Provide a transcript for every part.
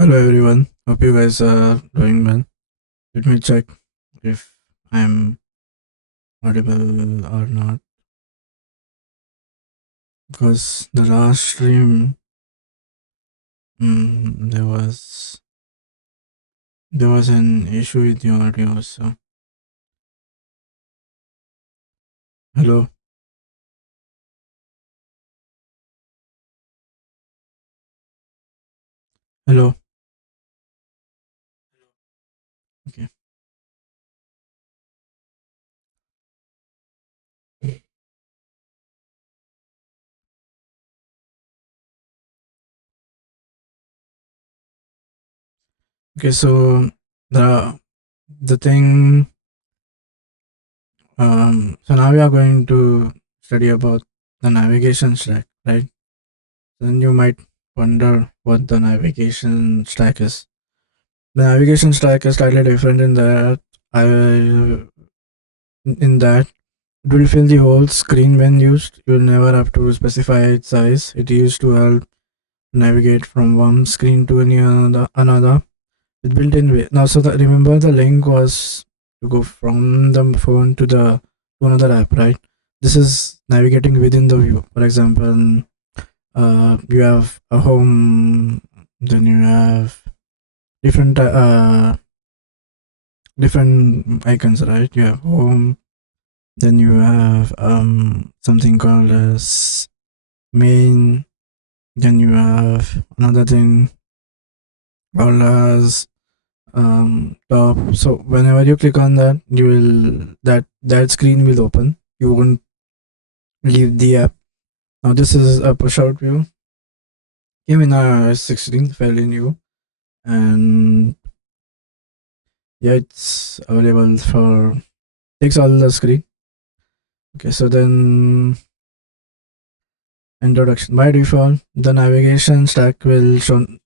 Hello everyone, hope you guys are doing well. Let me check if I'm audible or not because the last stream mm, there was an issue with the audio. So hello, hello. Okay, okay. So the thing. So now we are going to study about the navigation stack, right? Then you might wonder what the navigation stack is. The navigation stack is slightly different I in that it will fill the whole screen when used. You will never have to specify its size. It used to help navigate from one screen to another with built-in way. Now, so remember the link was to go from the phone to another app, right? This is navigating within the view. For example, you have a home, then you have different different icons, right? You have home, then you have something called as main, then you have another thing called as top. So whenever you click on that, you will that screen will open. You won't leave the app. Now this is a push out view. Came in iOS 16, fairly new, and yeah, it's available for takes all the screen. Okay, so then introduction. By default, the navigation stack will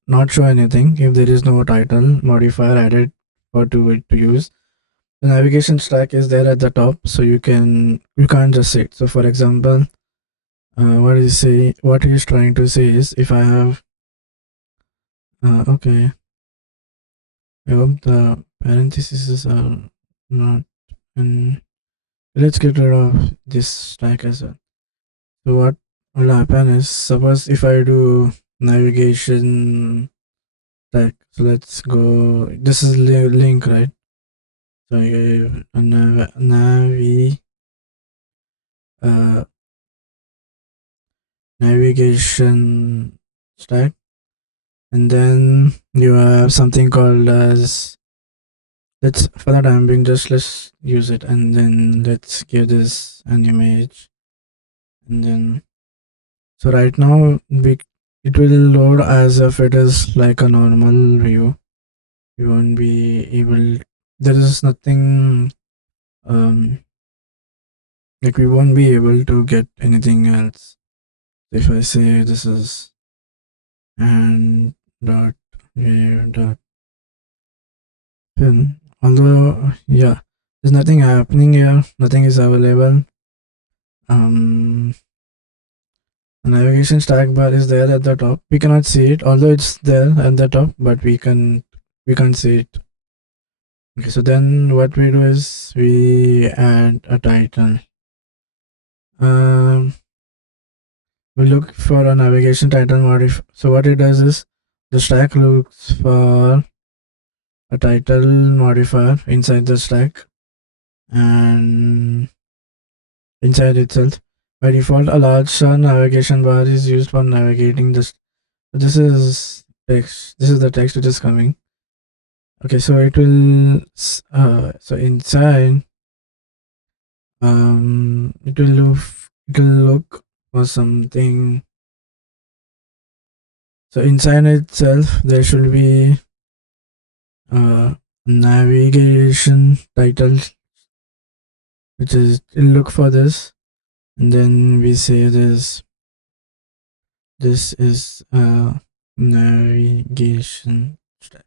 not show anything if there is no title modifier added for it to use. The navigation stack is there at the top, so you can't just see it. So for example, what he's trying to say is if I have okay, I hope the parentheses are not, and let's get rid of this stack as well. So what will happen is, suppose if I do navigation stack, so let's go, this is link, right? So I gave a uh, navigation stack, and then you have something called as, let's for the time being just let's use it, and then let's give this an image, and then so right now it will load as if it is like a normal view. You won't be able, there is nothing um like we won't be able to get anything else. If I say this is and dot wave dot pin, although yeah, there's nothing happening here, nothing is available. The navigation stack bar is there at the top. We cannot see it, although it's there at the top, but we can't see it. Okay, so then what we do is we add a title. Um, we look for a navigation title modif. So what it does is the stack looks for a title modifier inside the stack, and inside itself. By default, a large navigation bar is used for navigating this. This is text. This is the text which is coming. Okay, so it will. So inside, it will look. It will look for something. So inside itself, there should be navigation title, which is it'll look for this, and then we say this. This is navigation stack.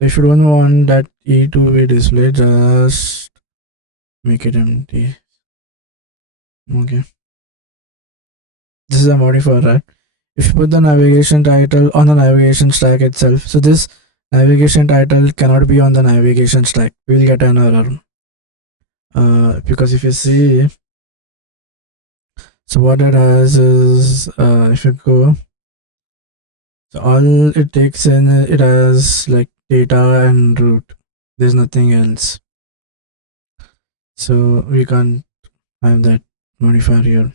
If you don't want that E to be displayed, just make it empty. Okay. This is a modifier, right? if you put the navigation title on the navigation stack itself, so this navigation title cannot be on the navigation stack. We'll get an error. Because if you see, so what it has is, if you go, so all it takes in, it has like data and root. There's nothing else. So we can't have that modifier here.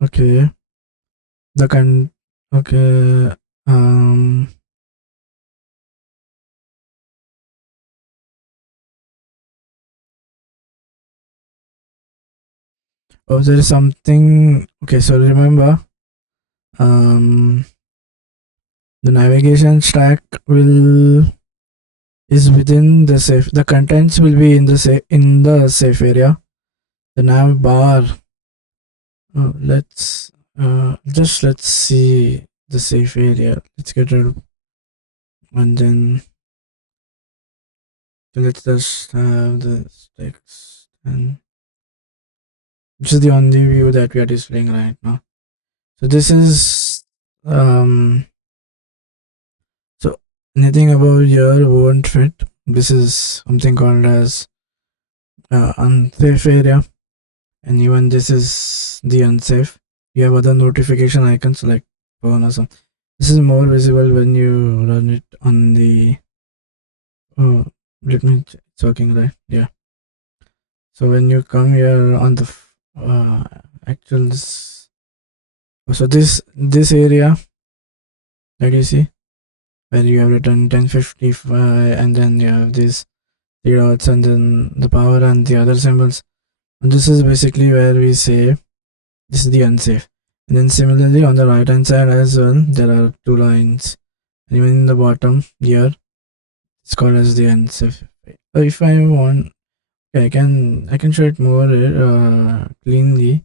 Okay. The con okay. Oh, there is something. Okay, so remember, um, the navigation stack will is within the safe. The contents will be in the safe area. The nav bar. Let's see the safe area. Let's get rid of, and then let's just have the text, and which is the only view that we are displaying right now. So this is so anything above here won't fit. This is something called as unsafe area, and even this is the unsafe. You have other notification icons like phone or something. This is more visible when you run it on the. Oh, let me. It's working, right? Yeah. So when you come here on the actual so this area that you see where you have written 1055 and then you have these three dots and then the power and the other symbols, and this is basically where we say this is the unsafe. And then similarly on the right hand side as well, there are two lines, and even in the bottom here it's called as the unsafe. So if I want, I can show it more cleanly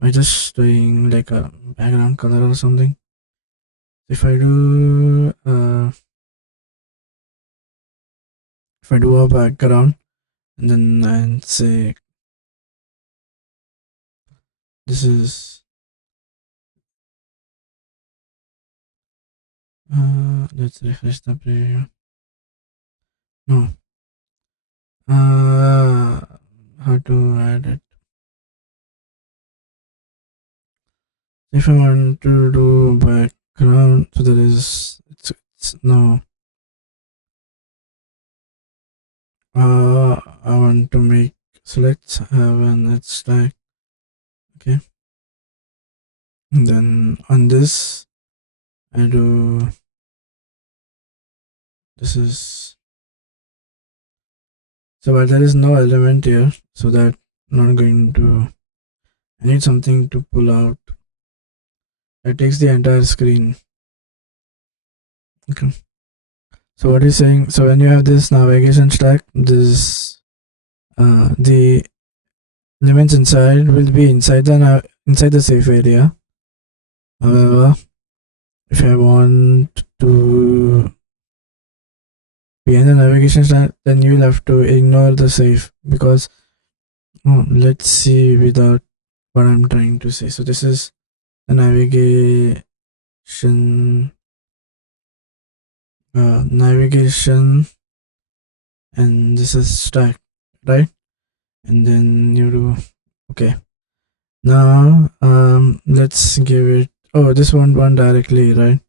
by just doing like a background color or something. If I do a background and then I say this is let's refresh the preview. No, how to add it? If I want to do background, so there is it's no. I want to make, so let's have an it's like okay, and then on this I do this is so, but there is no element here, so that not going to. I need something to pull out. It takes the entire screen. Okay. So what is saying? So when you have this navigation stack, this the elements inside will be inside the safe area. However, if I want to be in the navigation stack, then you will have to ignore the safe because let's see without what I'm trying to say. So this is the navigation and this is stack, right? And then you do okay. Now let's give it, oh, this won't run directly, right?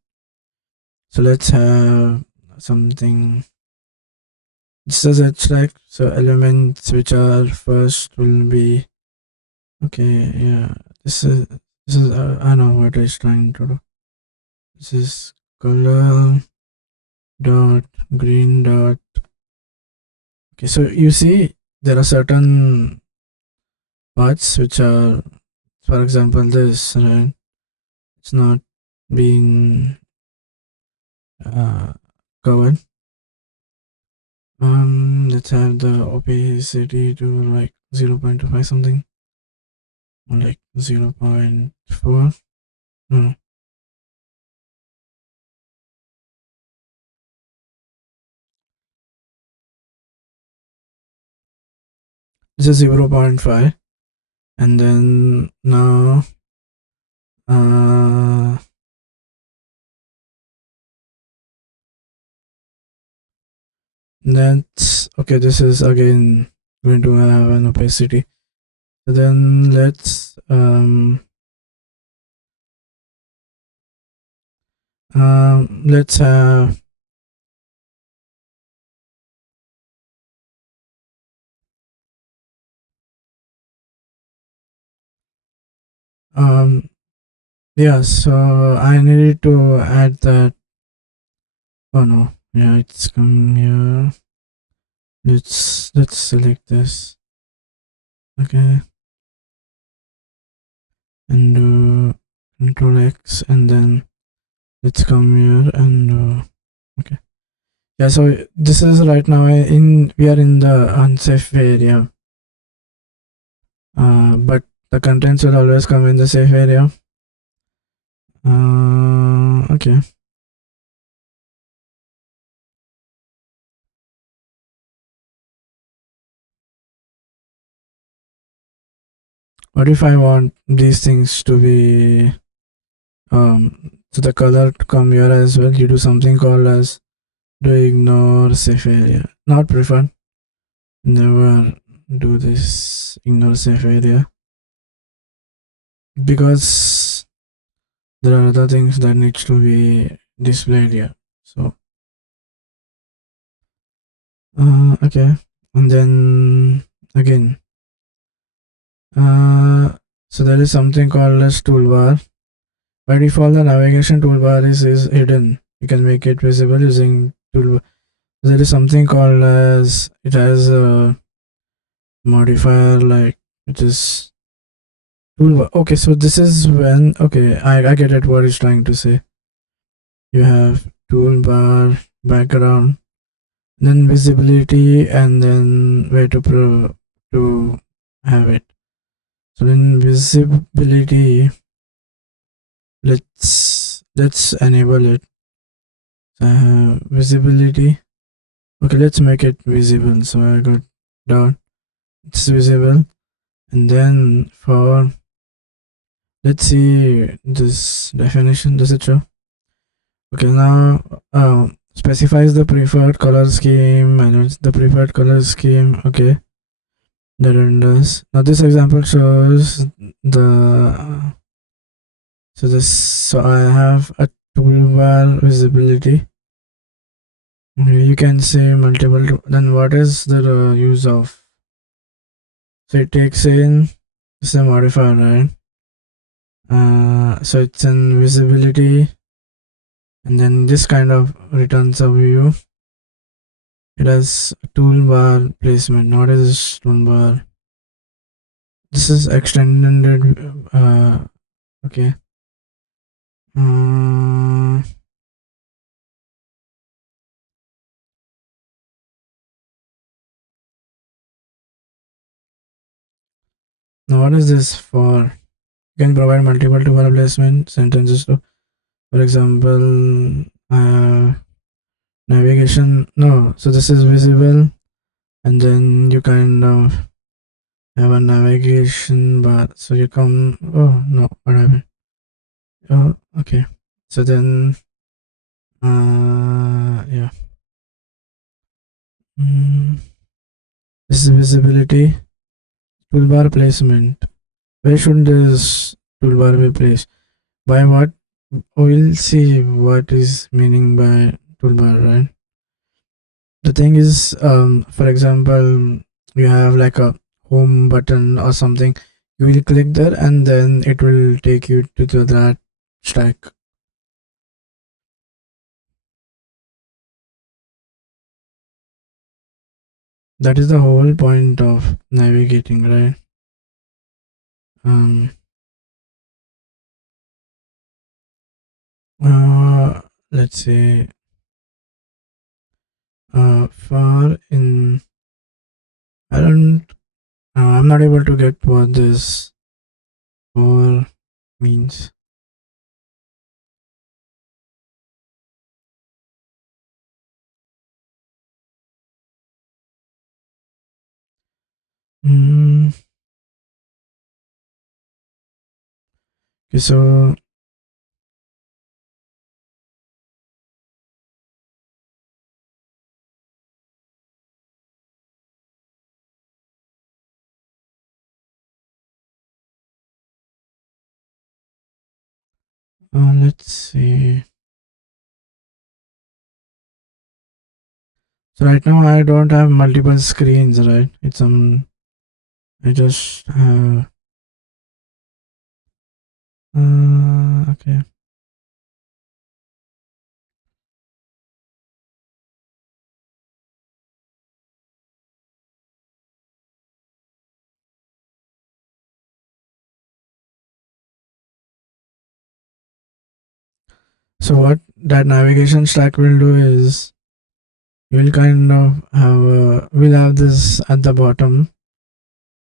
So let's have something. This is abstract, so elements which are first will be okay. Yeah, this is I know what it's trying to do. This is color dot green dot. Okay, so you see there are certain parts which are, for example, this, right? It's not being covered. Let's have the opacity to like 0.25 something, or like 0.4. No, this is 0.5, and then now Let's okay. This is again going to have an opacity. So then let's have yeah. So I needed to add that. Oh no, yeah, it's come here. Let's select this. Okay, and do Control X, and then let's come here and okay. Yeah, so this is right now in we are in the unsafe area. But the contents will always come in the safe area. Okay. What if I want these things to be so the color to come here as well? You do something called as do ignore safe area. Not preferred. Never do this ignore safe area because there are other things that needs to be displayed here. So okay, and then again so there is something called as toolbar. By default, the navigation toolbar is hidden. You can make it visible using toolbar. There is something called as it has a modifier like it is toolbar. Okay, so this is when okay, I get it what it's trying to say. You have toolbar, background, then visibility, and then where to have it. So in visibility, let's enable it. So I have visibility. Okay, let's make it visible. So I got down. It's visible, and then for let's see this definition. Does it show? Okay, now specifies the preferred color scheme. Manage the preferred color scheme. Okay, that renders. Now this example shows the so I have a toolbar visibility. Okay, you can say multiple. Then what is the use of? So it takes in this is a modifier, right? So it's in visibility, and then this kind of returns a view. It has a toolbar placement. What is toolbar? This is extended. Okay. Now what is this for? You can provide multiple toolbar placement sentences. To, for example, navigation. No, so this is visible, and then you kind of have a navigation bar. So you come. Oh no, what happened? Oh, okay. So then, yeah. This is visibility toolbar placement. Where should this toolbar be placed? By what? We'll see what is meaning by toolbar, right? The thing is, for example, you have like a home button or something. You will click there, and then it will take you to that stack. That is the whole point of navigating, right? Um, let's say, for in, I don't, I'm not able to get what this for means. Mm, okay, so Let's see. So right now I don't have multiple screens, right? It's I just have okay. So what that navigation stack will do is we'll kind of have we'll have this at the bottom,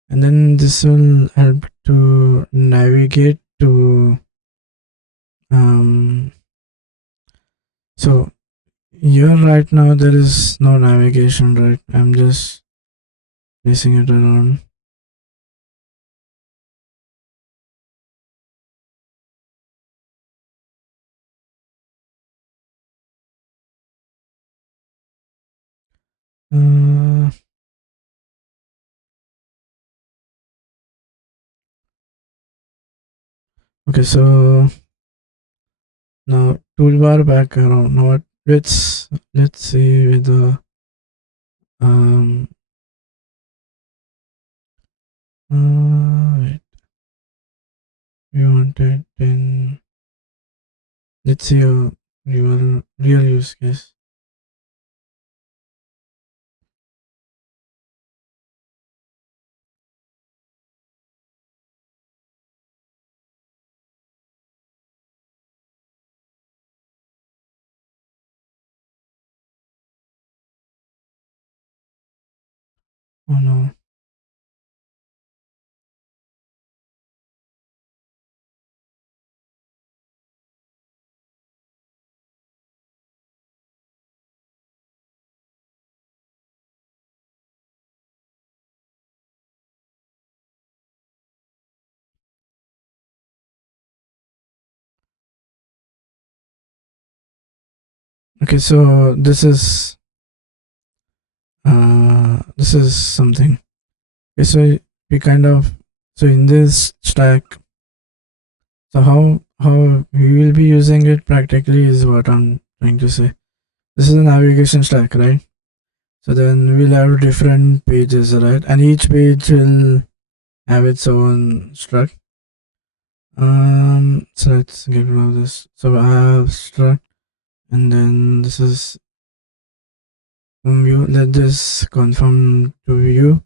and then this will help to navigate to um so here right now there is no navigation, right? I'm just placing it around. uh, okay, so now toolbar background. Now what, let's see with the um wait, we wanted then let's see a real use case. Oh no. Okay, so this is something. Okay, so we kind of so in this stack, so how we will be using it practically is what I'm trying to say. This is a navigation stack, right? So then we'll have different pages, right? And each page will have its own struct. So let's get rid of this. So I have struct, and then this is view. Let this confirm to view.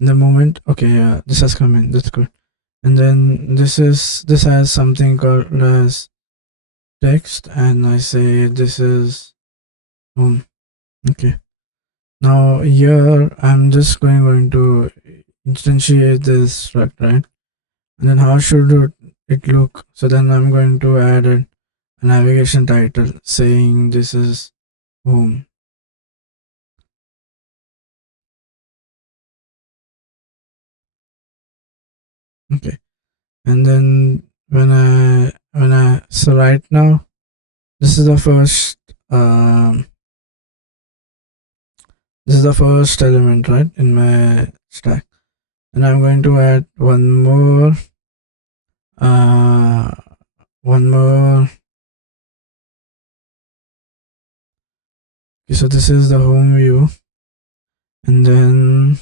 In the moment, okay, yeah, this has come in. That's good. And then this has something called as text, and I say this is home. Okay. Now here I'm just going to instantiate this struct, right? And then how should it look? So then I'm going to add a navigation title saying this is home. Okay. And then when I so right now this is the first this is the first element, right, in my stack. And I'm going to add uh one more. Okay, so this is the home view, and then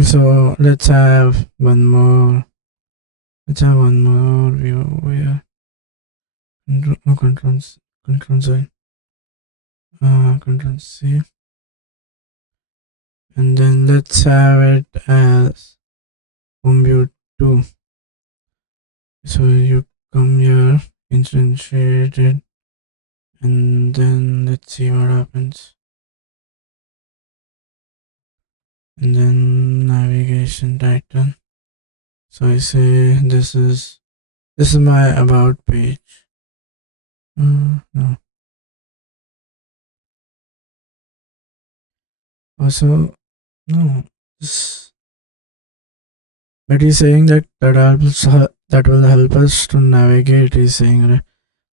so let's have one more view over here. No control Z, control C, and then let's have it as home view 2. So you come here, instantiate it, and then let's see what happens. And then navigation title. So I say this is my about page. No. Also, no. This, but he's saying that that will help us to navigate. He's saying, right?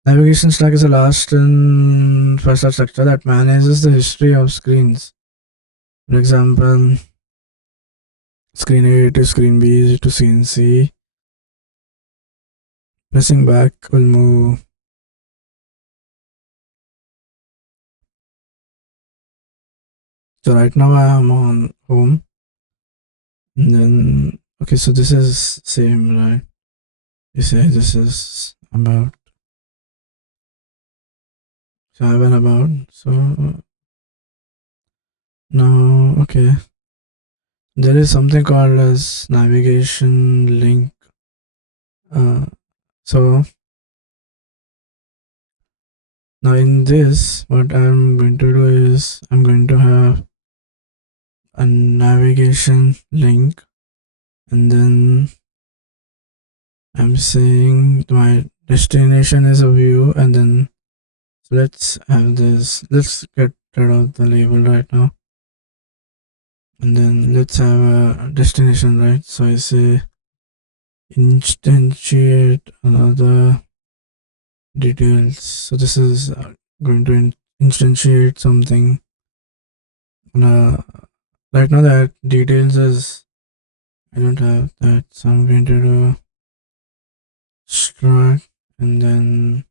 Navigation stack is the last infrastructure that manages the history of screens. For example, screen A to screen B to screen C. Pressing back will move. So right now I am on home. And then, okay, so this is same, right? You say this is about. So I have an about. So now, okay. There is something called as navigation link. So now in this, what I'm going to do is I'm going to have a navigation link, and then I'm saying my destination is a view, and then so let's have this. Let's get rid of the label right now, and then let's have a destination, right? So I say instantiate another details. So this is going to instantiate something. Right now that details is I don't have that, so I'm going to do struct and then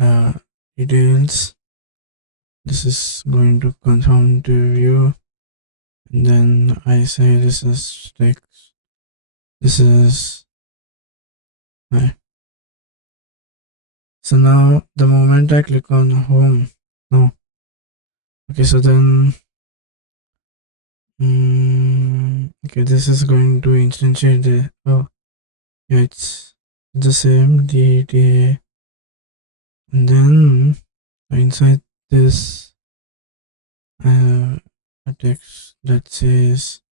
uh, details. This is going to conform to view, and then I say this is text. This is my. So now the moment I click on home, no. Okay, so then okay, this is going to instantiate the yeah, it's the same DTA, and then inside this I have a text that says,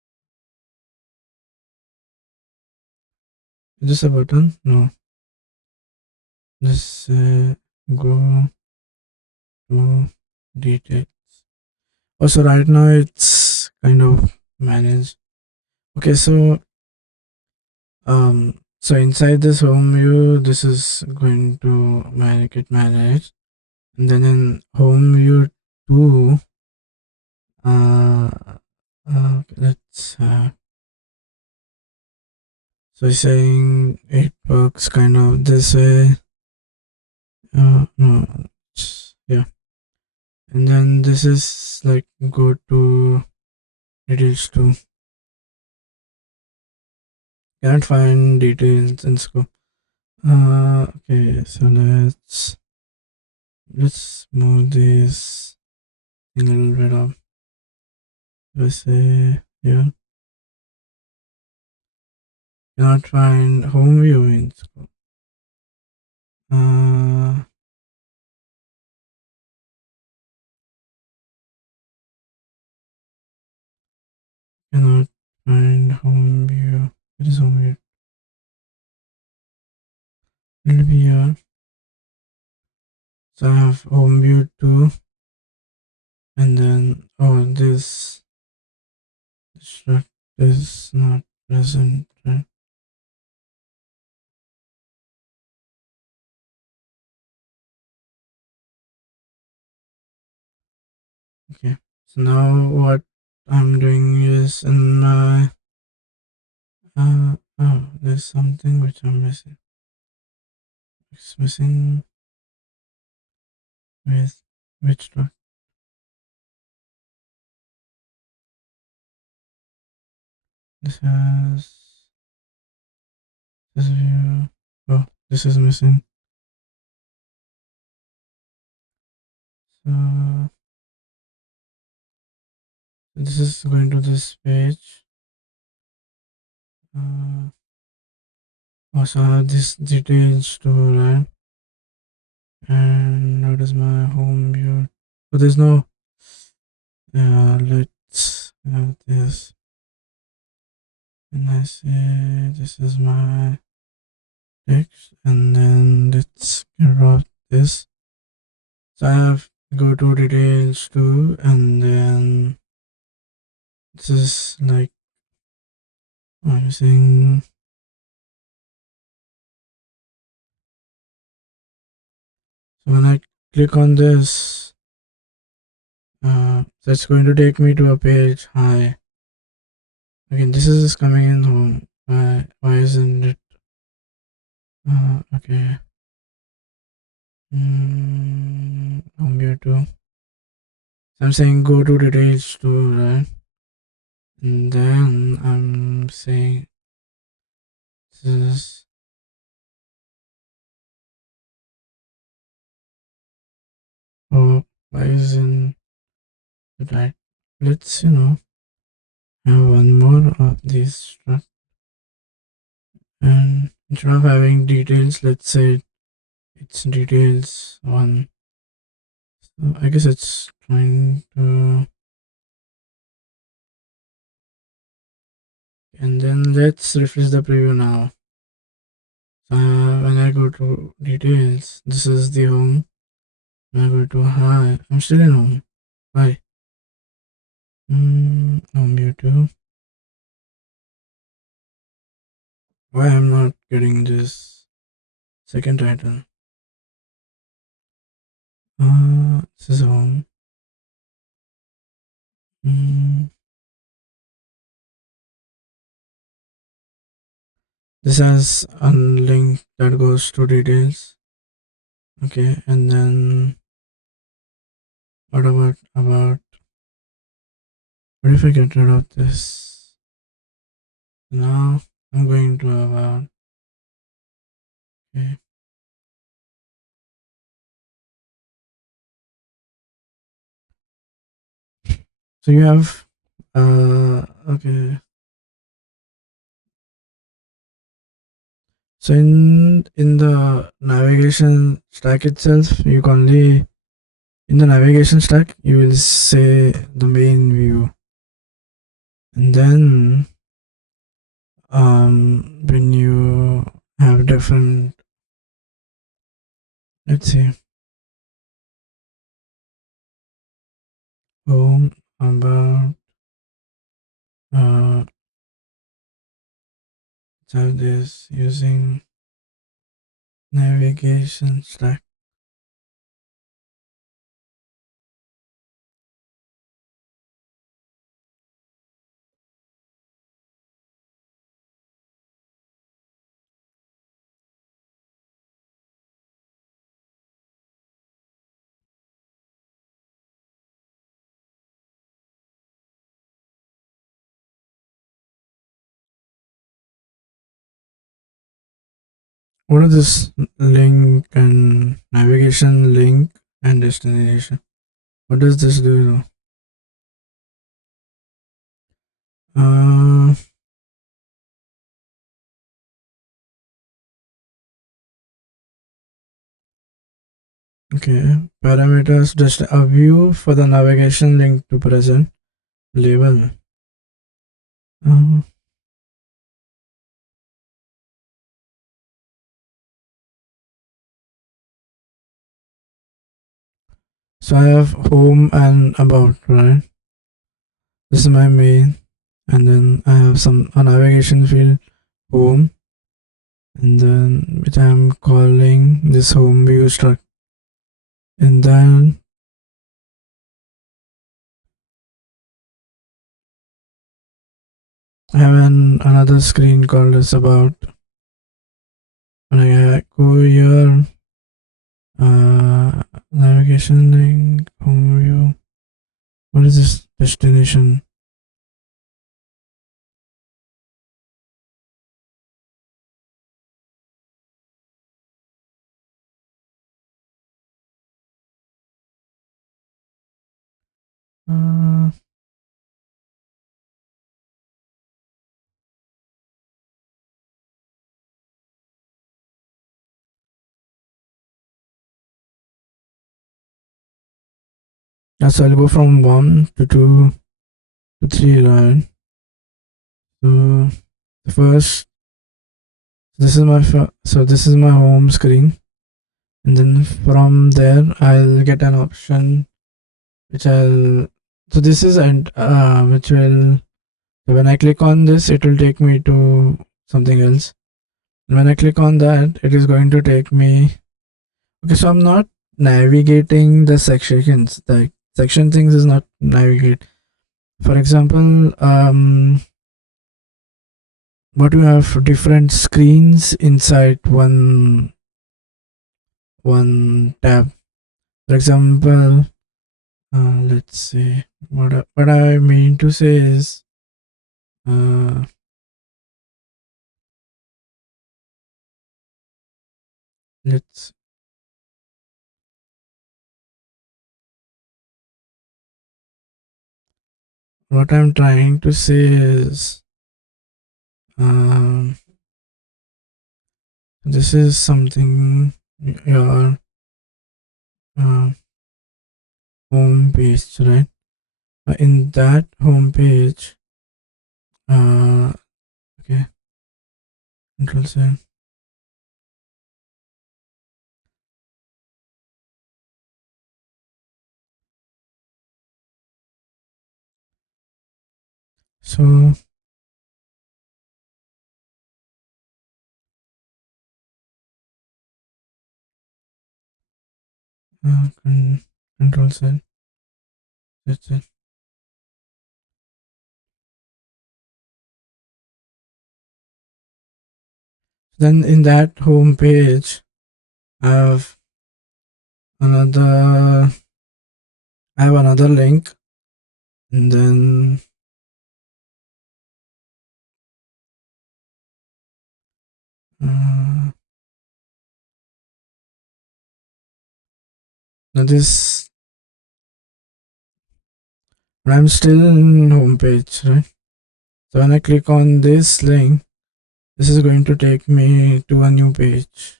is this a button? No. This go to details. Also, right now it's kind of managed. Okay, so inside this home view, this is going to get managed, and then in home view 2, let's so saying it works kind of this way. No, yeah, and then this is like go to details 2. Can't find details in scope. Okay, so let's move this thing a little bit up. Let's say yeah. Cannot find home view in scope. Cannot find home view. What is home view? It'll be here. So I have home view 2, and then this struct is not present, right? Okay, so now what I'm doing is in my there's something which I'm missing. It's missing with which struct? This has this view. Oh, this is missing. So this is going to this page. Also have this details to right, and what is my home view? So there's no. Let's have this, and I say this is my text, and then let's get rid of this. So I have go to details too, and then this is like I'm saying So when I click on this, so it's going to take me to a page. Hi. Again, this is coming in home. Why isn't it? Okay. Home view too. So I'm saying go to details too, right? And then I'm saying this is why isn't it right? Let's have one more of these struct, and instead of having details, let's say it's details one. So I guess it's trying to, and then let's refresh the preview now. So when I go to details, this is the home. When I go to hi, I'm still in home. Hi. Home view too. Why I'm not getting this second title? This is home. This has a link that goes to details. Okay, and then what about what if I get rid of this? Now I'm going to about, okay. So you have okay. So in the navigation stack itself, you can only in the navigation stack you will say the main view, and then when you have different, let's see, home about let's have this using navigation stack. What is this link and navigation link and destination? What does this do? Uh, okay. Parameters, just a view for the navigation link to present label. Uh, so I have home and about, right? This is my main, and then I have a navigation field home, and then which I am calling this home view struct, and then I have another screen called as about. When I go here, navigation link, home view. What is this destination? Uh, so I'll go from 1 to 2 to 3, right? So the first, this is my this is my home screen, and then from there I'll get an option which I'll, so this is and which will, so when I click on this it will take me to something else, and when I click on that it is going to take me, okay, so I'm not navigating the sections. The section things is not navigate. For example, what you have different screens inside one tab. For example, let's see what I mean to say is uh, let's what I'm trying to say is um, this is something your uh, home page, right? In that home page, okay, control C. So control C. That's it. Then in that home page, I have another. I have another link, and then now this. I'm still in home page, right? So when I click on this link, this is going to take me to a new page.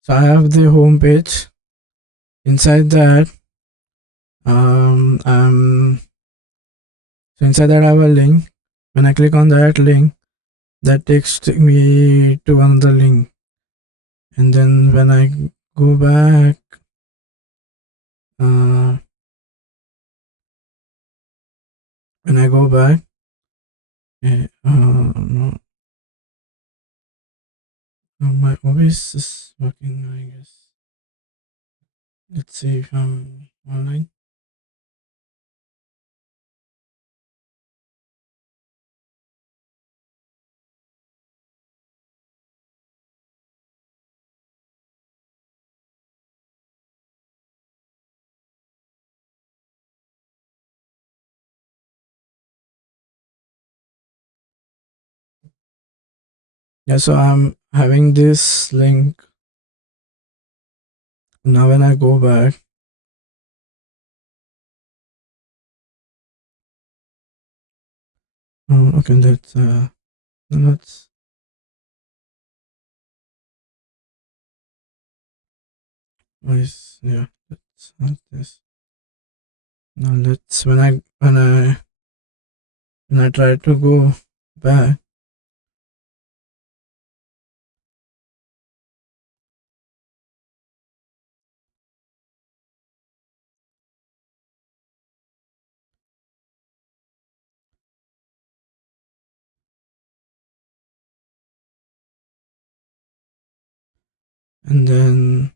So I have the home page. Inside that, so inside that I have a link. When I click on that link, that takes me to another link. And then when I go back, no, my OBS is working, I guess. Let's see if I'm online. Yeah, so I'm having this link. Now when I go back, okay, let's yeah, let's add this. Now let's when I try to go back, and then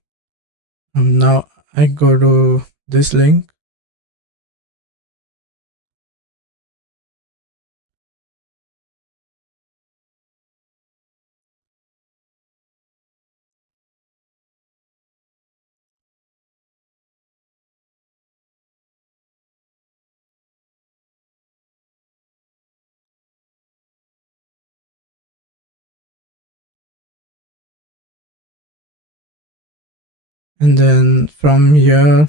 now I go to this link, and then from here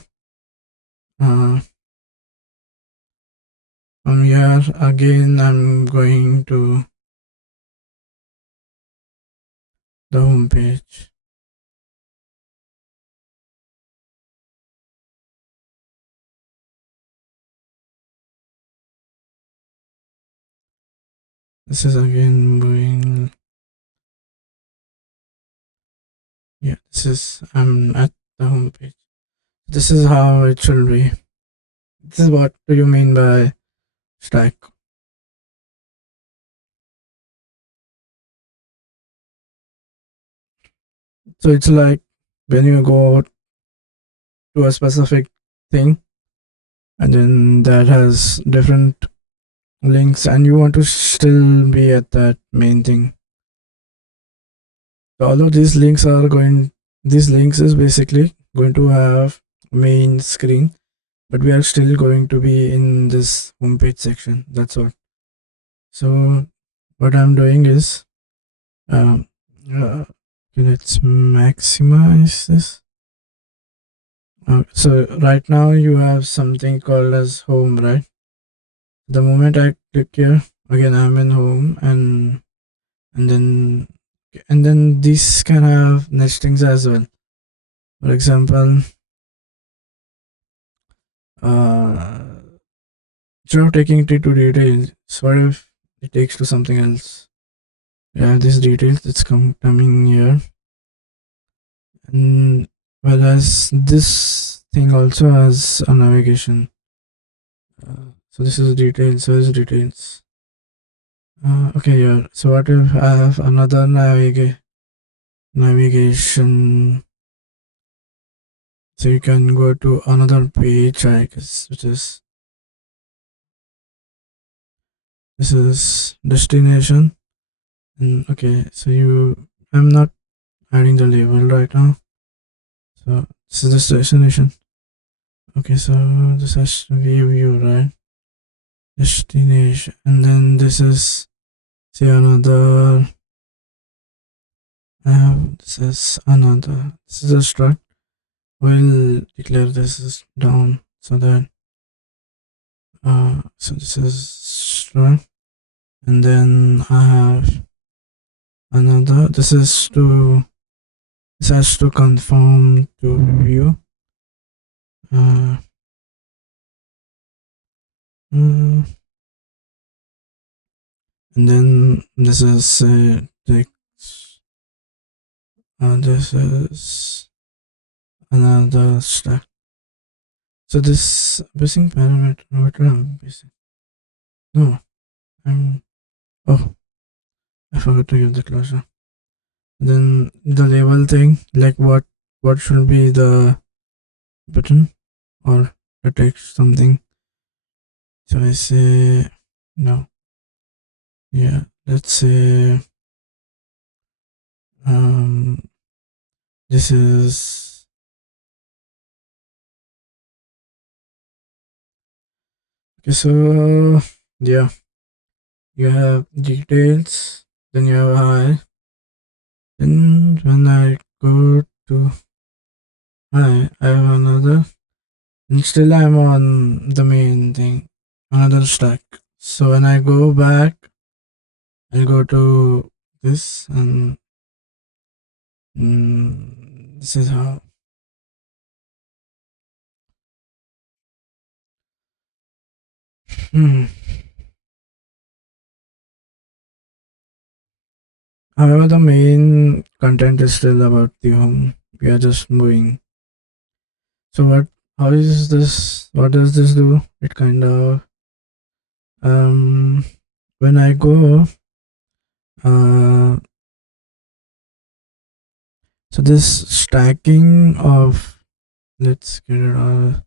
again I'm going to the home page. This is again moving. Yeah, this is I'm at the home page. This is how it should be. This is what do you mean by stack? So it's like when you go to a specific thing and then that has different links and you want to still be at that main thing. So although these links is basically going to have main screen, but we are still going to be in this homepage section. That's all. So what I'm doing is, um, okay, let's maximize this. So right now you have something called as home, right? The moment I click here, again I'm in home, and then these can have nestings as well. For example, uh, instead of taking it to details, what if it takes to something else? Yeah, these details it's coming here, and whereas this thing also has a navigation. So this is details. So this is details. Okay, yeah. So what if I have another navigation? So you can go to another page, I guess, which is this is destination. And okay, so I'm not adding the label right now. So this is the destination. Okay, so this has to be view, right? Destination, and then this is say another. This is another. This is a struct. We'll declare this is down so that so this is struct, and then I have another. This has to conform to view. Uh, and then this is text. This is another stack. So this missing parameter. What am I missing? No, I'm. Oh, I forgot to give the closure. Then the label thing, like what should be the button or the text something. So I say no. Yeah, let's say um this is okay. So yeah, you have details, then you have hi. Then when I go to hi, I have another, and still I'm on the main thing, another stack. So when I go back, I go to this, and this is how. Hmm. However, the main content is still about the home. We are just moving. So what? How is this? What does this do? It kind of when I go uh so this stacking of let's get it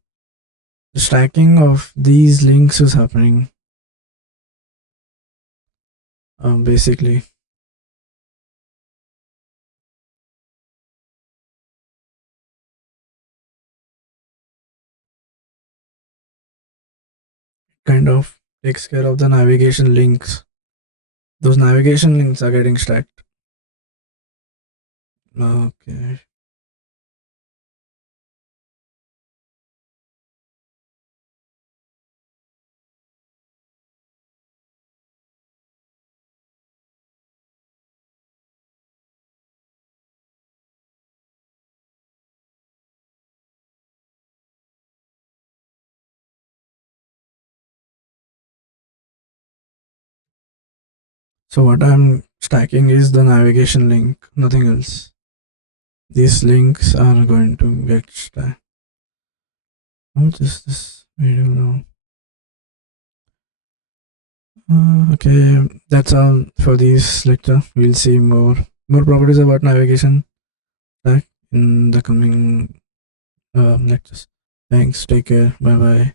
the stacking of these links is happening basically kind of takes care of the navigation links. Those navigation links are getting stacked. Okay. So what I'm stacking is the navigation link, nothing else. These links are going to get stacked. How much is this video now? Okay, that's all for this lecture. We'll see more properties about navigation stack in the coming lectures. Thanks. Take care. Bye bye.